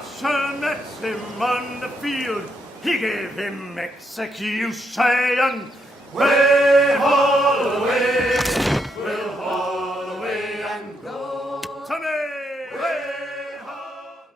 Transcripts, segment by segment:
archer met him on the field. He gave him execution. Way, haul away, we'll haul away and go to me. Way, haul.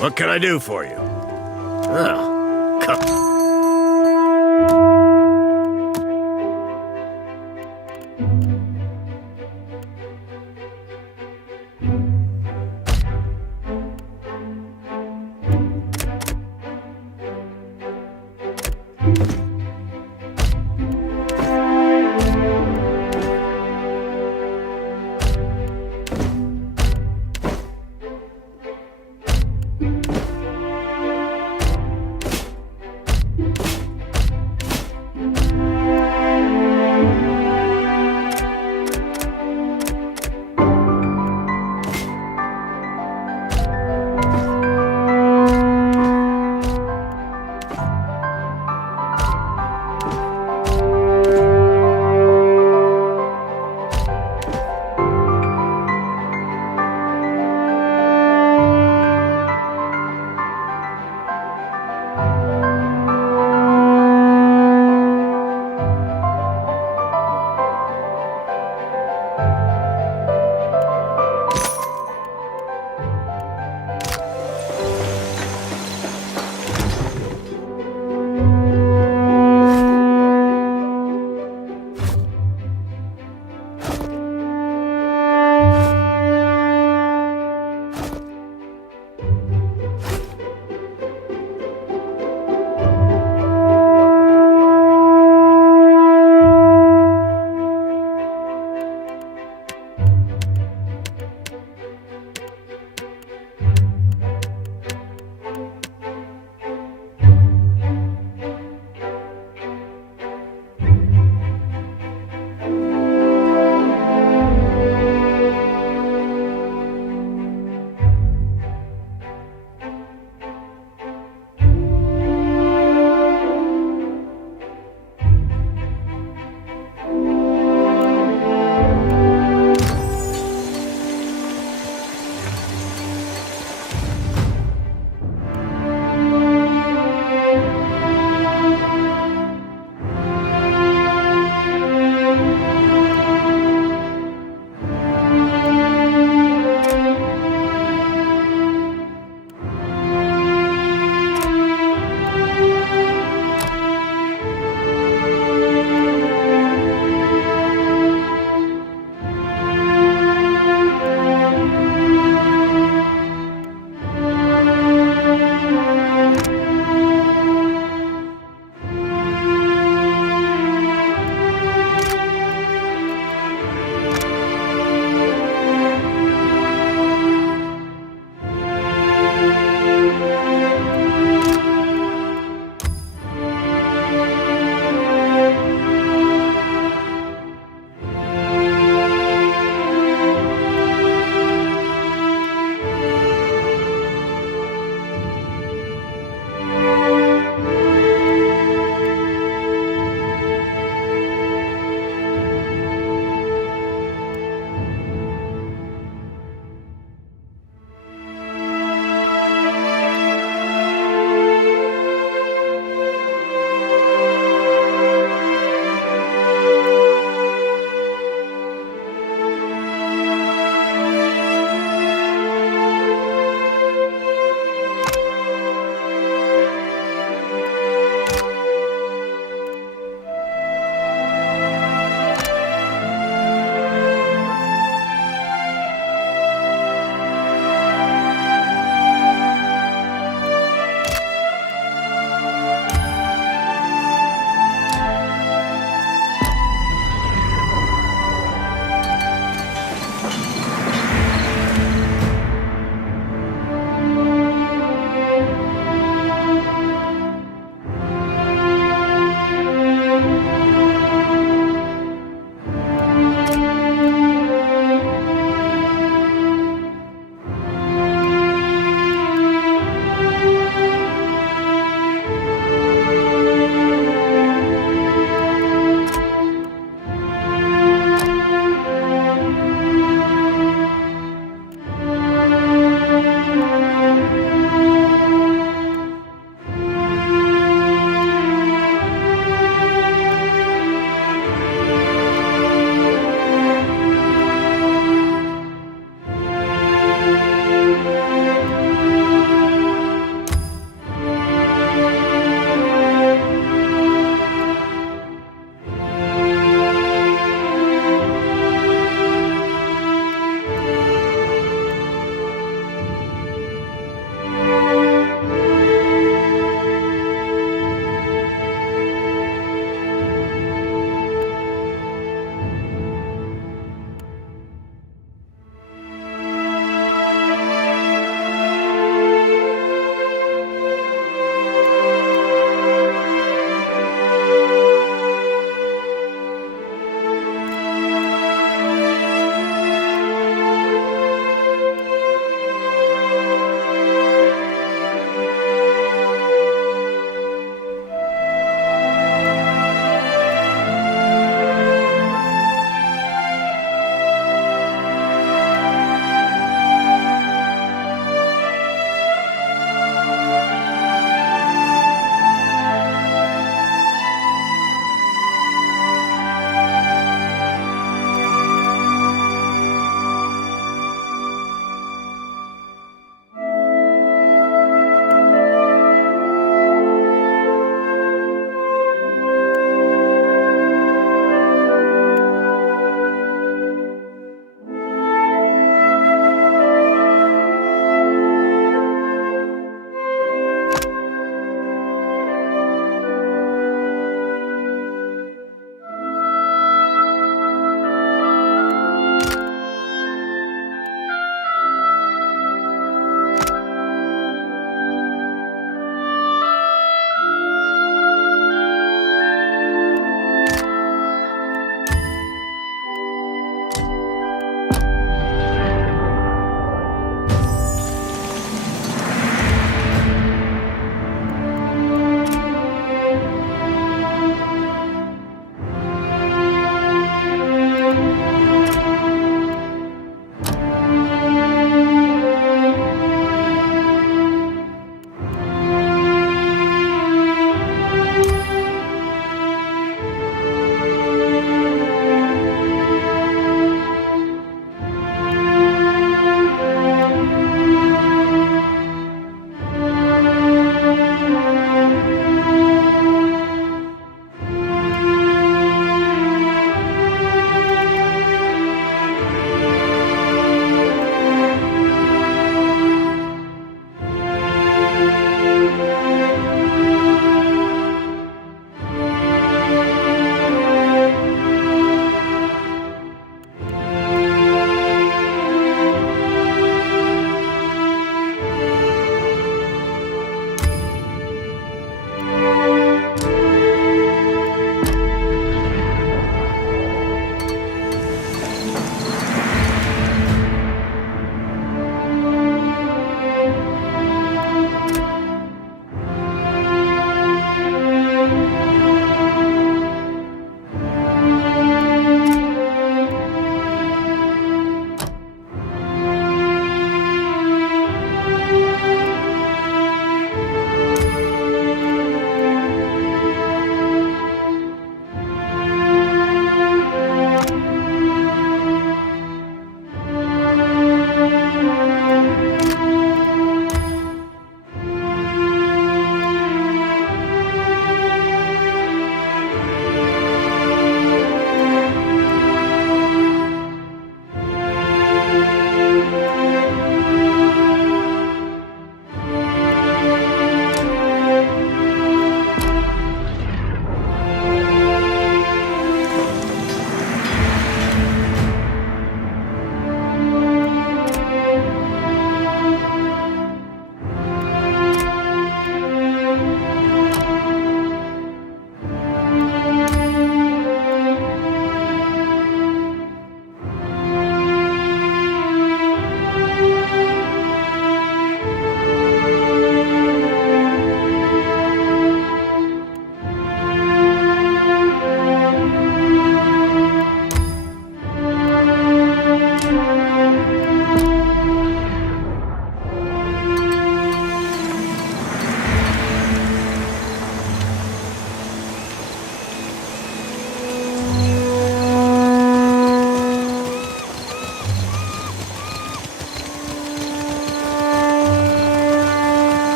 What can I do for you? Oh, come.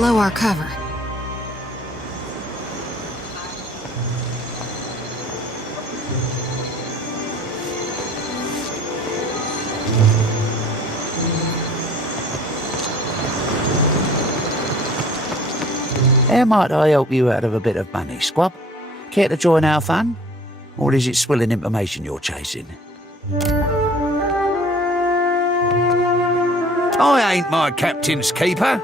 blow our cover. How might I help you out of a bit of money, Squab? Care to join our fun? Or is it swilling information you're chasing? I ain't my captain's keeper,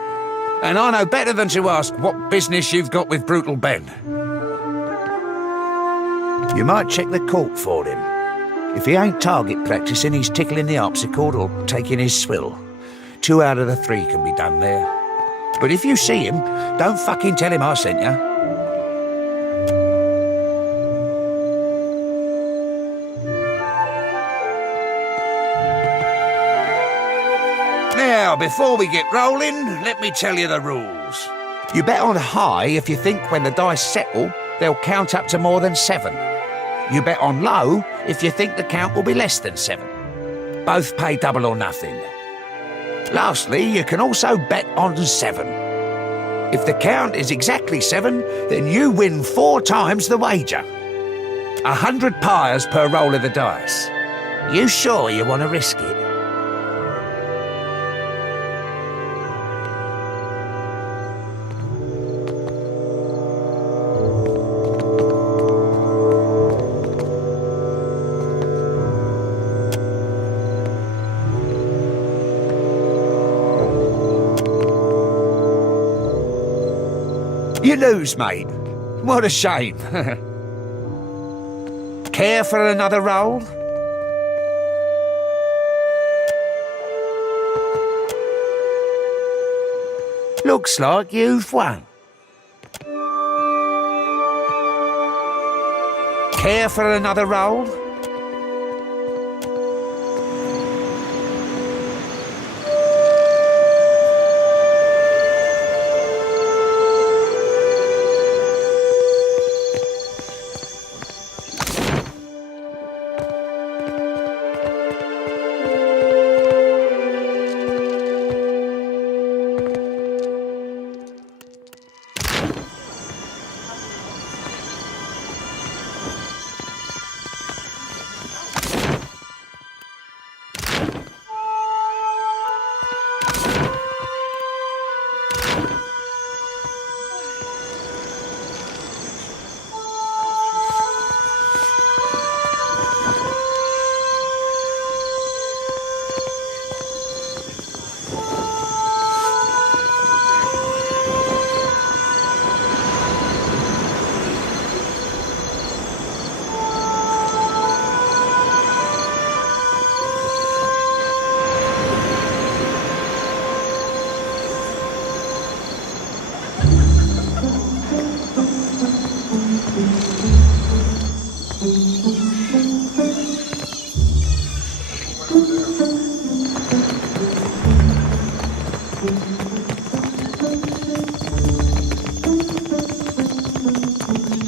and I know better than to ask what business you've got with Brutal Ben. You might check the court for him. If he ain't target practicing, he's tickling the harpsichord or taking his swill. 2 out of the 3 can be done there. But if you see him, don't fucking tell him I sent you. Now, before we get rolling, let me tell you the rules. You bet on high if you think when the dice settle, they'll count up to more than 7. You bet on low if you think the count will be less than 7. Both pay double or nothing. Lastly, you can also bet on 7. If the count is exactly 7, then you win 4 times the wager. 100 pyres per roll of the dice. You sure you want to risk it? You lose, mate. What a shame. Care for another roll? Looks like you've won. Care for another roll?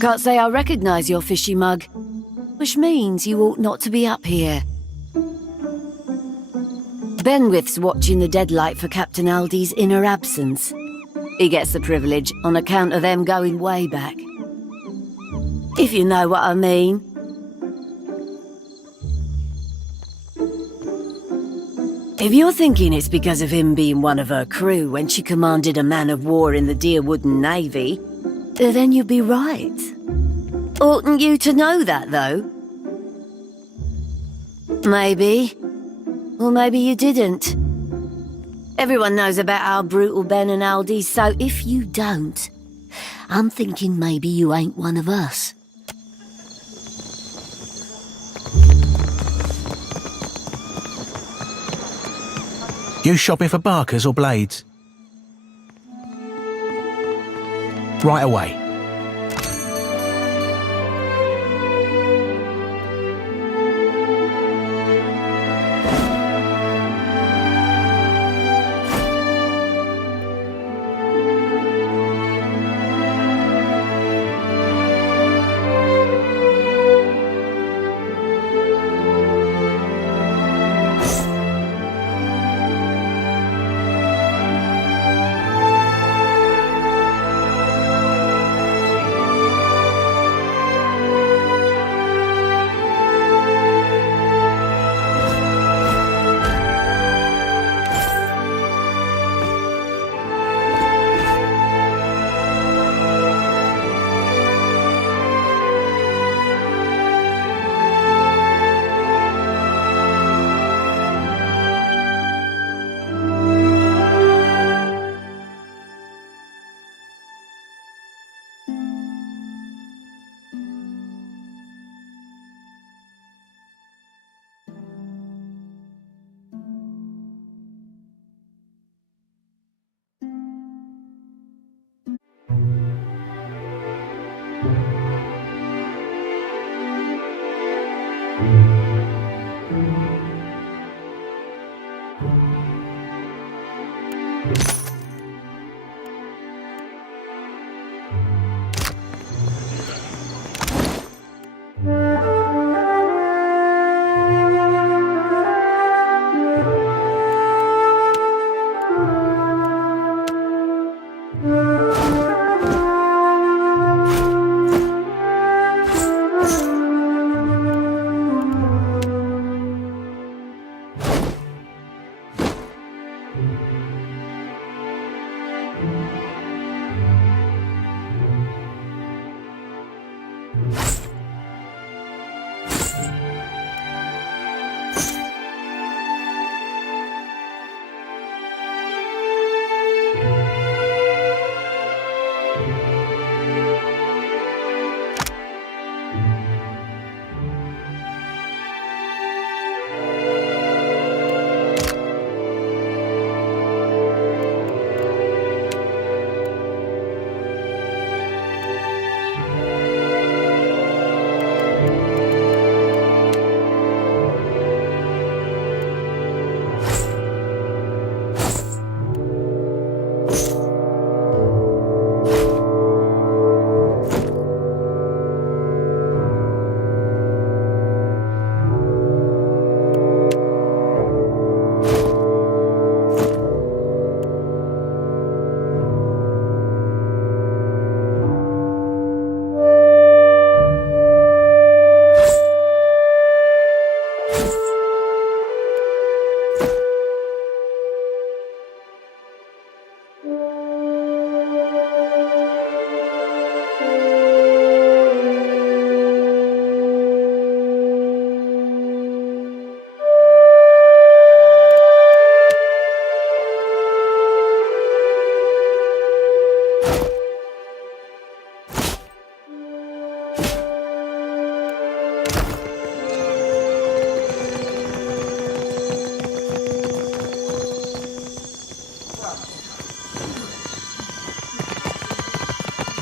Can't say I recognise your fishy mug, which means you ought not to be up here. Benweth's watching the Deadlight for Captain Aldi's inner absence. He gets the privilege on account of them going way back. If you know what I mean. If you're thinking it's because of him being one of her crew when she commanded a man of war in the dear wooden navy, then you'd be right. Oughtn't you to know that, though? Maybe. Or maybe you didn't. Everyone knows about our brutal Ben and Aldi, so if you don't, I'm thinking maybe you ain't one of us. You shopping for barkers or blades? Right away.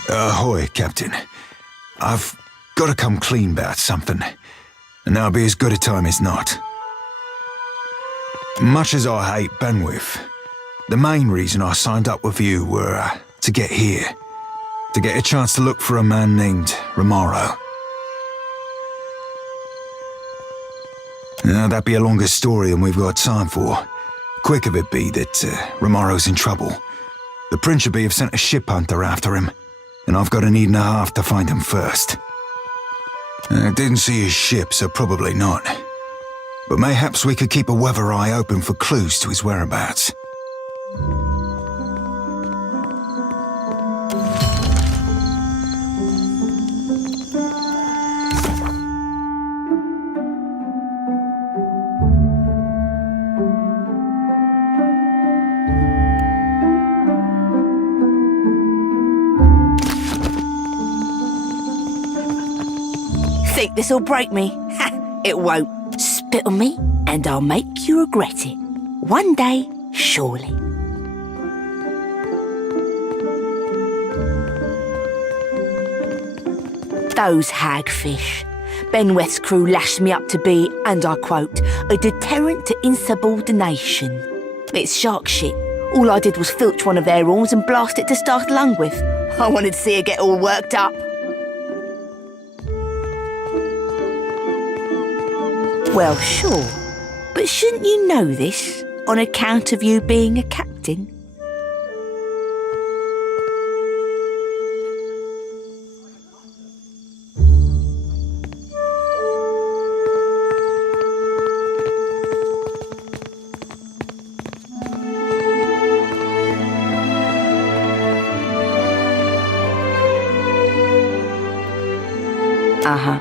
Ahoy, Captain. I've got to come clean about something, and that'll be as good a time as not. Much as I hate Benweth, the main reason I signed up with you were to get here, to get a chance to look for a man named Romaro. Now, that'd be a longer story than we've got time for. Quick of it be that Romaro's in trouble. The Principe have sent a ship hunter after him, and I've got an evening and a half to find him first. I didn't see his ship, so probably not. But mayhaps we could keep a weather eye open for clues to his whereabouts. Think this'll break me? Ha! It won't. Spit on me, and I'll make you regret it. One day, surely. Those hagfish. Benweth's crew lashed me up to be, and I quote, a deterrent to insubordination. It's shark shit. All I did was filch one of their horns and blast it to start lung with. I wanted to see her get all worked up. Well, sure. But shouldn't you know this, on account of you being a captain? Uh-huh.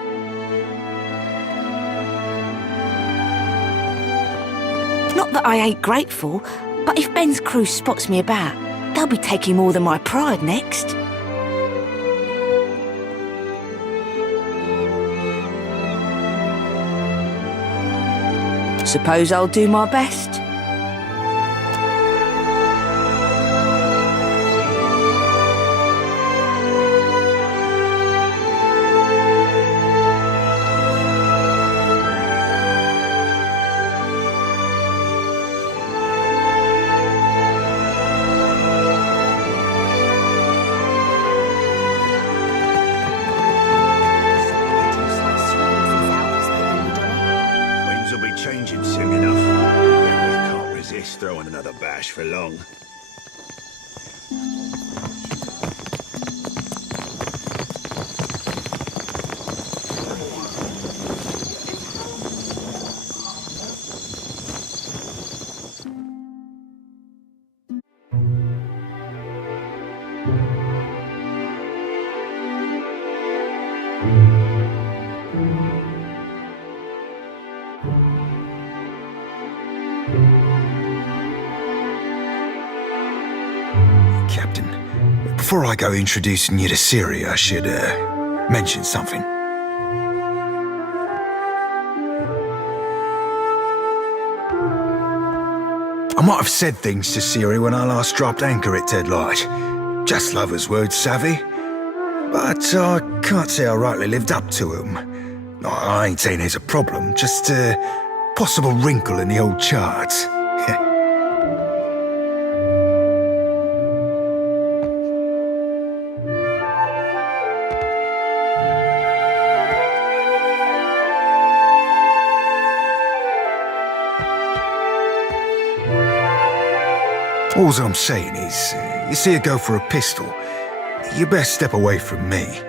Not that I ain't grateful, but if Ben's crew spots me about, they'll be taking more than my pride next. Suppose I'll do my best. Changing soon enough. Benweth can't resist throwing another bash for long. Captain, before I go introducing you to Siri, I should, mention something. I might have said things to Siri when I last dropped anchor at Deadlight. Just lovers' words, savvy. But I can't say I rightly lived up to them. I ain't saying there's a problem, just a possible wrinkle in the old charts. All I'm saying is, you see her go for a pistol, you best step away from me.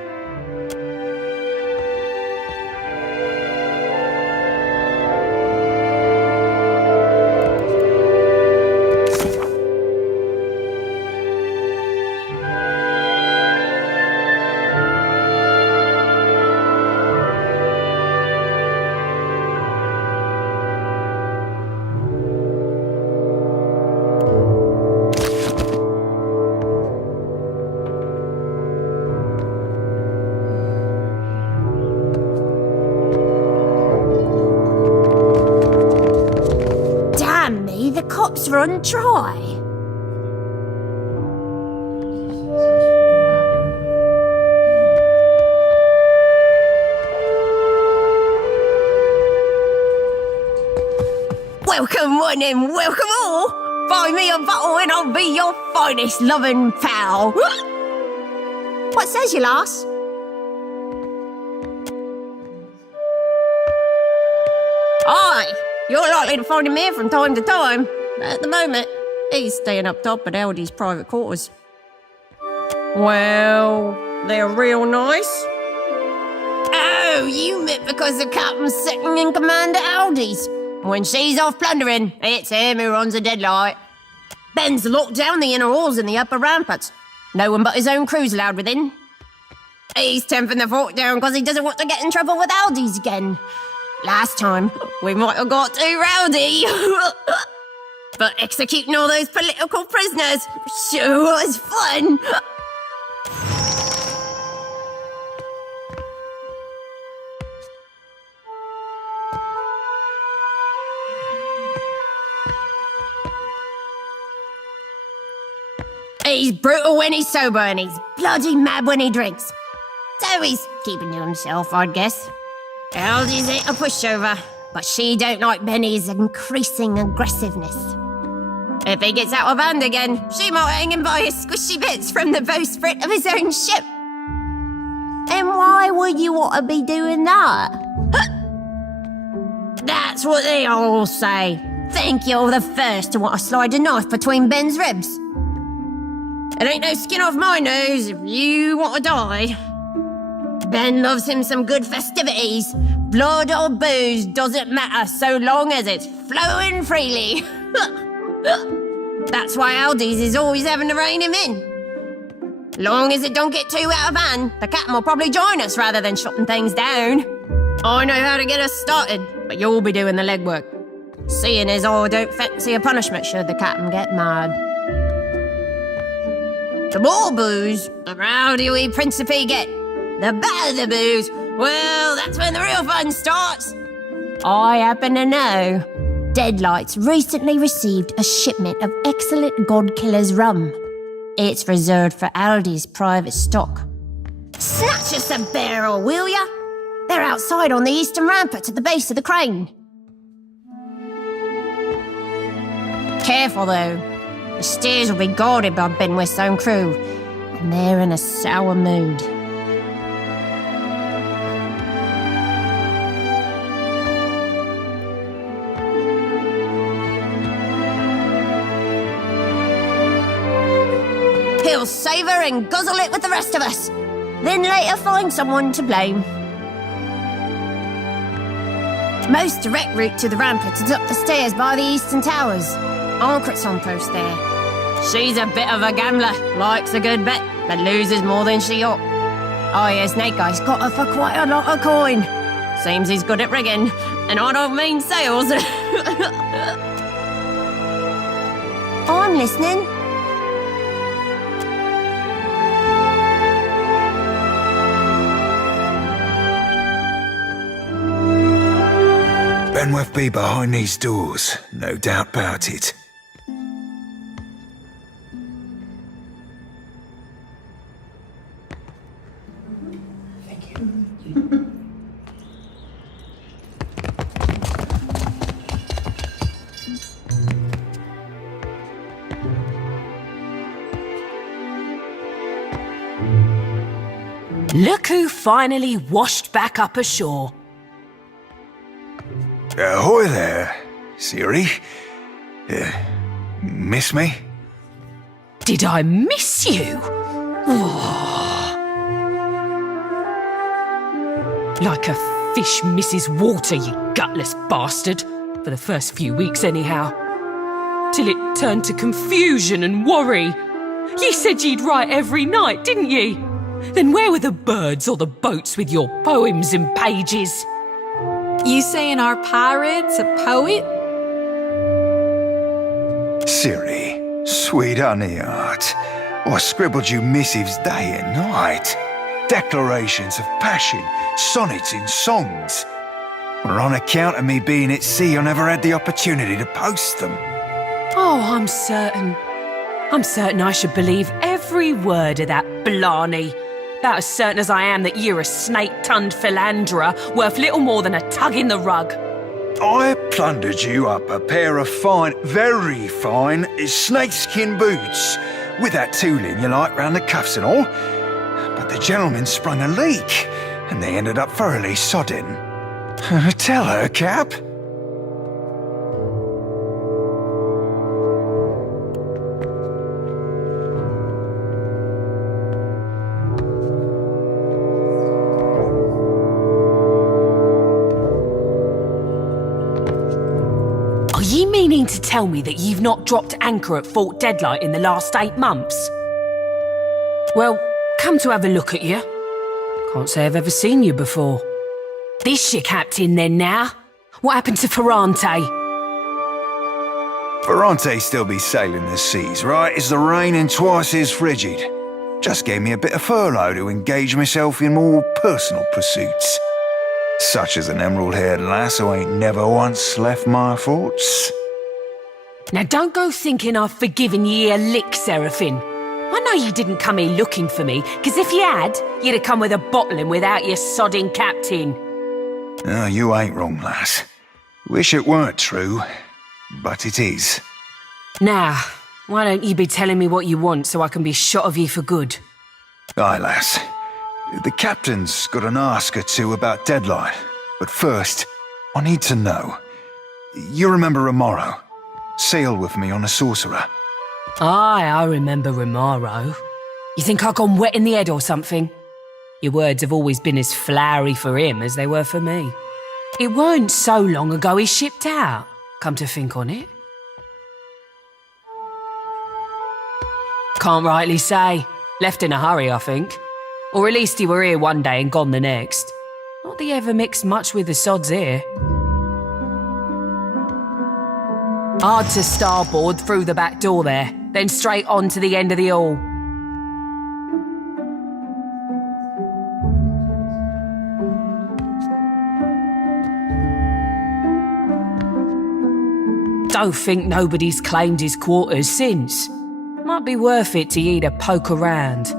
The cops run dry. Come on and welcome all. Buy me a bottle and I'll be your finest loving pal. What says you, lass? Aye, you're likely to find him here from time to time. But at the moment, he's staying up top at Aldi's private quarters. Well, they're real nice. Oh, you meant because the captain's second in command at Aldi's. When she's off plundering, it's him who runs the Deadlight. Ben's locked down the inner halls and the upper ramparts. No one but his own crew's allowed within. He's temping the fort down because he doesn't want to get in trouble with Aldi's again. Last time, we might have got too rowdy. But executing all those political prisoners sure was fun. He's brutal when he's sober and he's bloody mad when he drinks. So he's keeping to himself, I'd guess. Aldi's ain't a pushover, but she don't like Benny's increasing aggressiveness. If he gets out of hand again, she might hang him by his squishy bits from the bowsprit of his own ship. And why would you want to be doing that? That's what they all say. Think you're the first to want to slide a knife between Ben's ribs. It ain't no skin off my nose if you want to die. Ben loves him some good festivities. Blood or booze doesn't matter so long as it's flowing freely. That's why Aldi's is always having to rein him in. Long as it don't get too out of hand, the captain will probably join us rather than shutting things down. I know how to get us started, but you'll be doing the legwork. Seeing as I don't fancy a punishment should the captain get mad. The more booze, the rowdier we Principe get. The better the booze, well, that's when the real fun starts. I happen to know Deadlight's recently received a shipment of excellent God-Killer's rum. It's reserved for Aldi's private stock. Snatch us a barrel, will ya? They're outside on the eastern rampart at the base of the crane. Careful, though. The stairs will be guarded by Benweth's own crew, and they're in a sour mood. He'll savour and guzzle it with the rest of us, then later find someone to blame. Most direct route to the rampart is up the stairs by the eastern towers. Ancret's on post there. She's a bit of a gambler, likes a good bet, but loses more than she ought. Oh yeah, Snake Eye's got her for quite a lot of coin. Seems he's good at rigging, and I don't mean sales. I'm listening. Benweth be behind these doors, no doubt about it. Look who finally washed back up ashore. Ahoy there, Siri. Miss me? Did I miss you? Like a fish misses water, you gutless bastard. For the first few weeks, anyhow. Till it turned to confusion and worry. Ye said ye'd write every night, didn't ye? Then where were the birds or the boats with your poems and pages? You saying our pirate's a poet? Siri, sweet honey heart. I scribbled you missives day and night. Declarations of passion, sonnets in songs. Well, on account of me being at sea, I never had the opportunity to post them. Oh, I'm certain I should believe every word of that blarney. About as certain as I am that you're a snake-tongued philanderer worth little more than a tug in the rug. I plundered you up a pair of fine, very fine, snakeskin boots, with that tooling you like round the cuffs and all. But the gentleman sprung a leak, and they ended up thoroughly sodden. Tell her, Cap. Are you meaning to tell me that you've not dropped anchor at Fort Deadlight in the last 8 months? Well, come to have a look at you. Can't say I've ever seen you before. This your captain then now? What happened to Ferrante? Ferrante still be sailing the seas, right? Is the rain and twice as frigid. Just gave me a bit of furlough to engage myself in more personal pursuits. Such as an emerald-haired lass who ain't never once left my thoughts. Now don't go thinking I've forgiven ye a lick, Seraphine. I know you didn't come here looking for me, because if you had, you'd have come with a bottling without your sodding captain. Oh, you ain't wrong, lass. Wish it weren't true, but it is. Now, why don't you be telling me what you want so I can be shot of you for good? Aye, lass. The captain's got an ask or two about Deadlight, but first, I need to know. You remember Romaro? Sailed with me on a sorcerer. Aye, I remember Romaro. You think I've gone wet in the head or something? Your words have always been as flowery for him as they were for me. It weren't so long ago he shipped out, come to think on it. Can't rightly say. Left in a hurry, I think. Or at least he were here one day and gone the next. Not that he ever mixed much with the sods here. Hard to starboard through the back door there, then straight on to the end of the hall. Don't think nobody's claimed his quarters since. Might be worth it to you to poke around.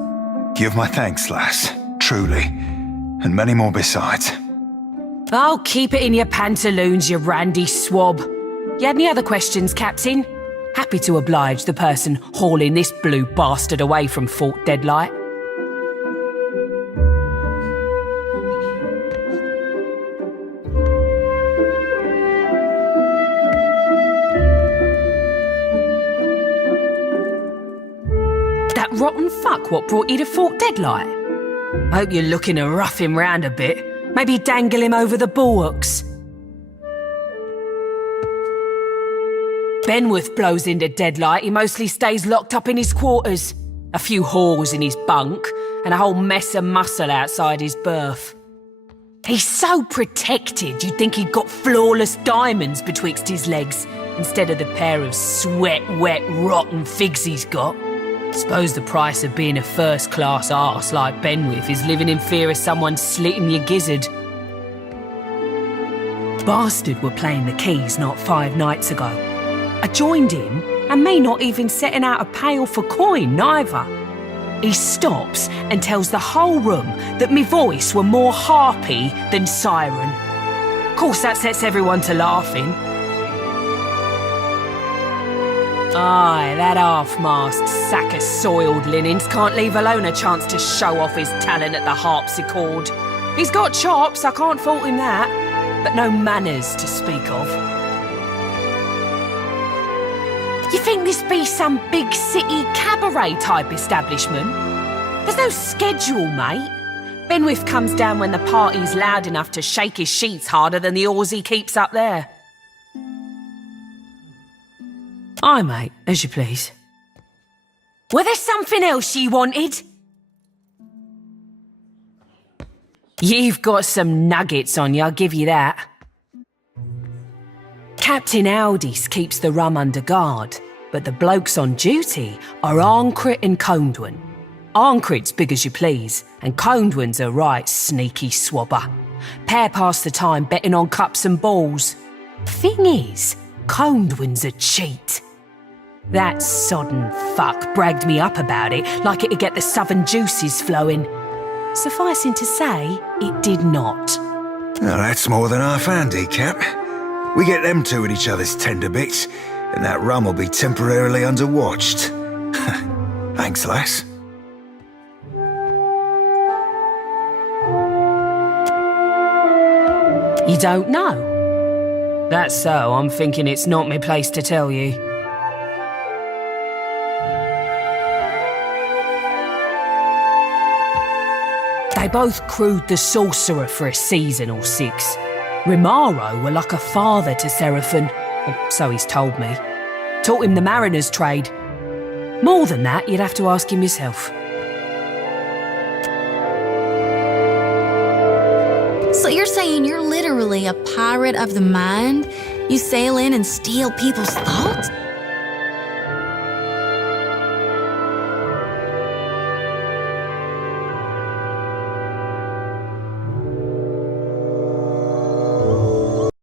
Give my thanks, lass. Truly. And many more besides. Oh, keep it in your pantaloons, you randy swab. You had any other questions, Captain? Happy to oblige the person hauling this blue bastard away from Fort Deadlight. That rotten fuck what brought you to Fort Deadlight? Hope you're looking to rough him round a bit. Maybe dangle him over the bulwarks. Benweth blows into Deadlight, he mostly stays locked up in his quarters. A few whores in his bunk, and a whole mess of muscle outside his berth. He's so protected you'd think he'd got flawless diamonds betwixt his legs, instead of the pair of sweat-wet, rotten figs he's got. Suppose the price of being a first-class arse like Benweth is living in fear of someone slitting your gizzard. Bastard were playing the keys not 5 nights ago. I joined him, and me not even setting out a pail for coin, neither. He stops and tells the whole room that me voice were more harpy than siren. Course that sets everyone to laughing. Aye, that half-mast sack of soiled linens can't leave alone a chance to show off his talent at the harpsichord. He's got chops, I can't fault him that, but no manners to speak of. You think this be some big city cabaret type establishment? There's no schedule, mate. Benweth comes down when the party's loud enough to shake his sheets harder than the oars he keeps up there. Aye, mate, as you please. Were there something else you wanted? You've got some nuggets on you, I'll give you that. Captain Aldis keeps the rum under guard, but the blokes on duty are Arncrit and Condwen. Arncrit's big as you please, and Condwen's a right sneaky swabber. Pair pass the time betting on cups and balls. Thing is, Condwen's a cheat. That sodden fuck bragged me up about it like it'd get the southern juices flowing. Sufficing to say, it did not. Well, that's more than half handy, Cap. We get them two at each other's tender bits, and that rum will be temporarily underwatched. Thanks, lass. You don't know? That's so, I'm thinking it's not my place to tell you. They both crewed the Sorcerer for a season or six. Rimaro were like a father to Seraphon, or so he's told me. Taught him the mariner's trade. More than that, you'd have to ask him yourself. So you're saying you're literally a pirate of the mind? You sail in and steal people's thoughts?